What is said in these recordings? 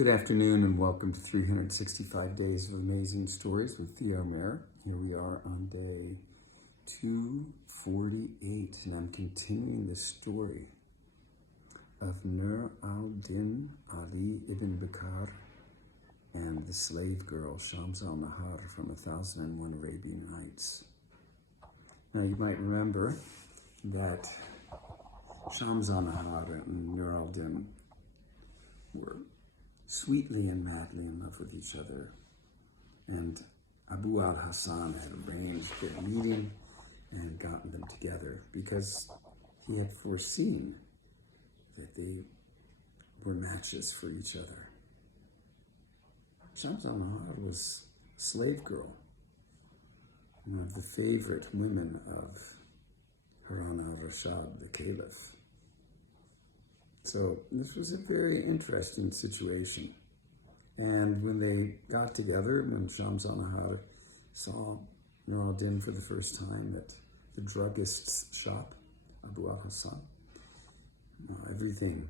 Good afternoon and welcome to 365 Days of Amazing Stories with Theo Mayer. Here we are on day 248 and I'm continuing the story of Nur al-Din Ali ibn Bakkar and the slave girl Shams al-Nahar from 1001 Arabian Nights. Now you might remember that Shams al-Nahar and Nur al-Din were sweetly and madly in love with each other. And Abu al-Hassan had arranged their meeting and gotten them together because he had foreseen that they were matches for each other. Shams al-Nahar was a slave girl, one of the favorite women of Harun al-Rashid, the caliph. So this was a very interesting situation. And when they got together, when Shams al-Nahar saw Nur al-Din for the first time at the druggist's shop, Abu al-Hassan, everything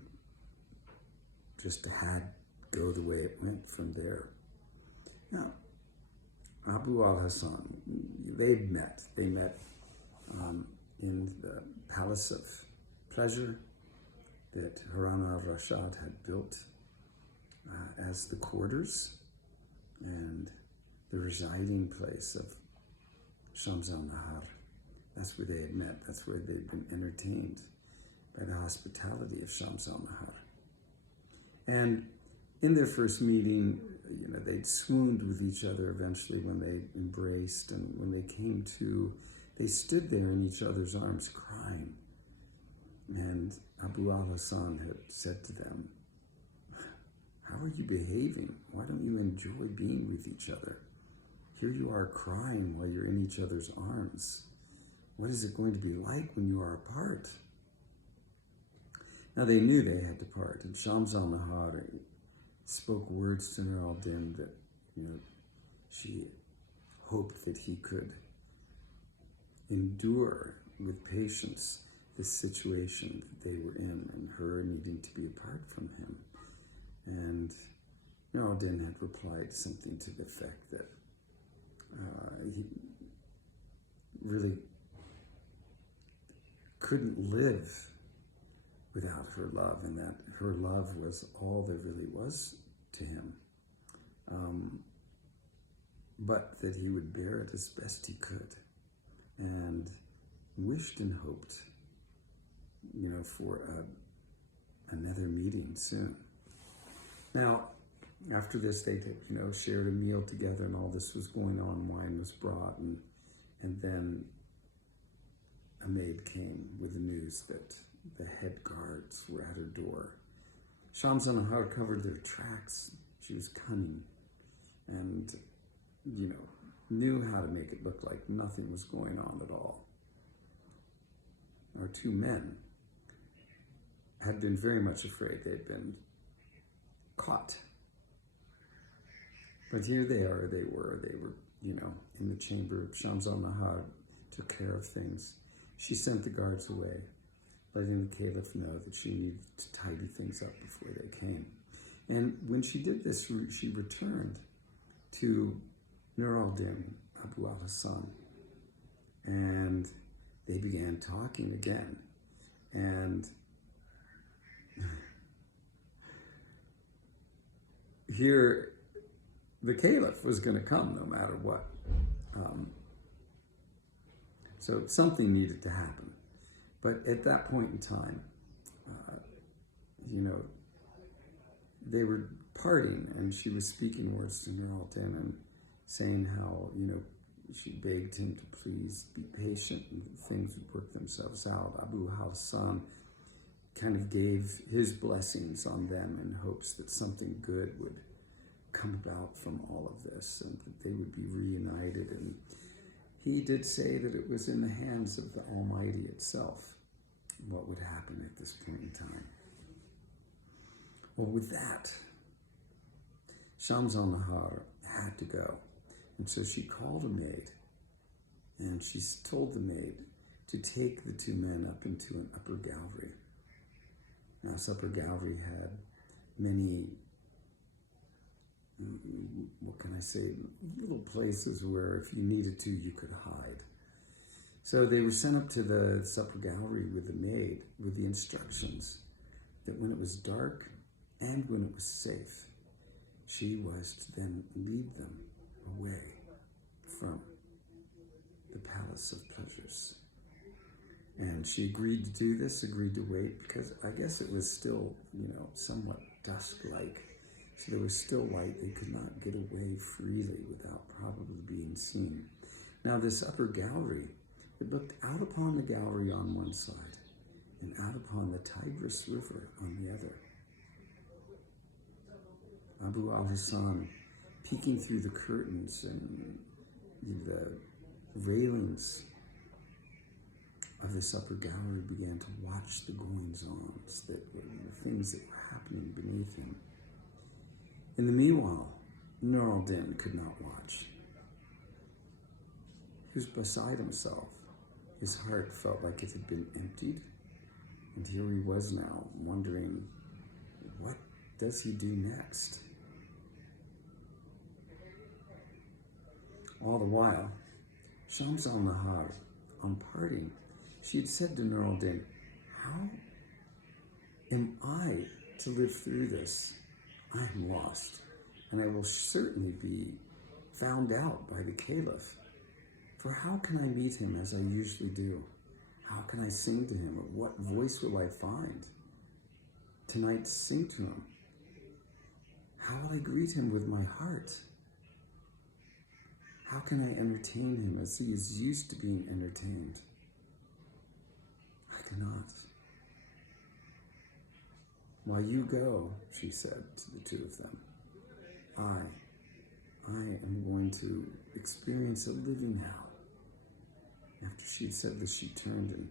just had to go the way it went from there. Now, Abu al-Hassan, they met in the Palace of Pleasure that Harun al-Rashid had built as the quarters and the residing place of Shams al-Nahar. That's where they had met. That's where they'd been entertained by the hospitality of Shams al-Nahar. And in their first meeting, they'd swooned with each other eventually when they embraced, and when they came to, they stood there in each other's arms crying. And Abu al-Hassan had said to them, "How are you behaving? Why don't you enjoy being with each other? Here you are crying while you're in each other's arms. What is it going to be like when you are apart?" Now they knew they had to part, and Shams al-Nahar spoke words to Nur al-Din that, she hoped that he could endure with patience this situation that they were in and her needing to be apart from him. And Nur al-Din had replied something to the effect that he really couldn't live without her love, and that her love was all there really was to him, but that he would bear it as best he could, and wished and hoped for another meeting soon. Now, after this, they shared a meal together, and all this was going on. Wine was brought, and then a maid came with the news that the head guards were at her door. Shams al-Nahar covered their tracks. She was cunning, and knew how to make it look like nothing was going on at all. Our two men had been very much afraid they'd been caught. But here they were, in the chamber. Shams al-Nahar took care of things. She sent the guards away, letting the caliph know that she needed to tidy things up before they came. And when she did this, she returned to Nur al-Din, Abu al-Hassan, and they began talking again. And here, the caliph was going to come no matter what. So something needed to happen. But at that point in time, they were parting, and she was speaking words to Nur al-Din and saying how, she begged him to please be patient and things would work themselves out. Abu al-Hassan kind of gave his blessings on them in hopes that something good would come about from all of this and that they would be reunited. And he did say that it was in the hands of the Almighty itself what would happen at this point in time. Well, with that, Shams al-Nahar had to go. And so she called a maid, and she told the maid to take the two men up into an upper gallery. Now, this upper gallery had many what can I say, little places where if you needed to, you could hide. So they were sent up to the supper gallery with the maid with the instructions that when it was dark and when it was safe, she was to then lead them away from the palace of pleasures. And she agreed to do this, agreed to wait, because I guess it was still, somewhat dusk-like. So there was still light. They could not get away freely without probably being seen. Now this upper gallery, it looked out upon the gallery on one side and out upon the Tigris River on the other. Abu al-Hassan, peeking through the curtains and the railings of this upper gallery, began to watch the goings-ons, the things that were happening beneath him. In the meanwhile, Nur al-Din could not watch. He was beside himself. His heart felt like it had been emptied, and here he was now, wondering, what does he do next? All the while, Shams al-Nahar, on parting, she had said to Nur al-Din, how am I to live through this? I am lost, and I will certainly be found out by the caliph. For how can I meet him as I usually do? How can I sing to him? Or what voice will I find tonight to sing to him? How will I greet him with my heart? How can I entertain him as he is used to being entertained? I cannot. While you go, she said to the two of them, I am going to experience a living hell. After she had said this, she turned and,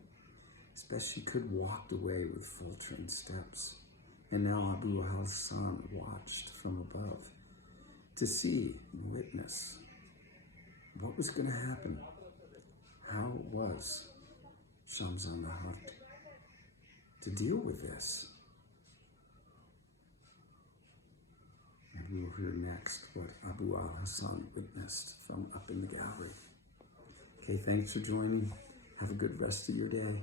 as best she could, walked away with faltering steps. And now Abu al-Hassan watched from above to see and witness what was going to happen. How was Shams al-Nahar to deal with this? And we will hear next what Abu al-Hassan witnessed from up in the gallery. Okay, thanks for joining. Have a good rest of your day.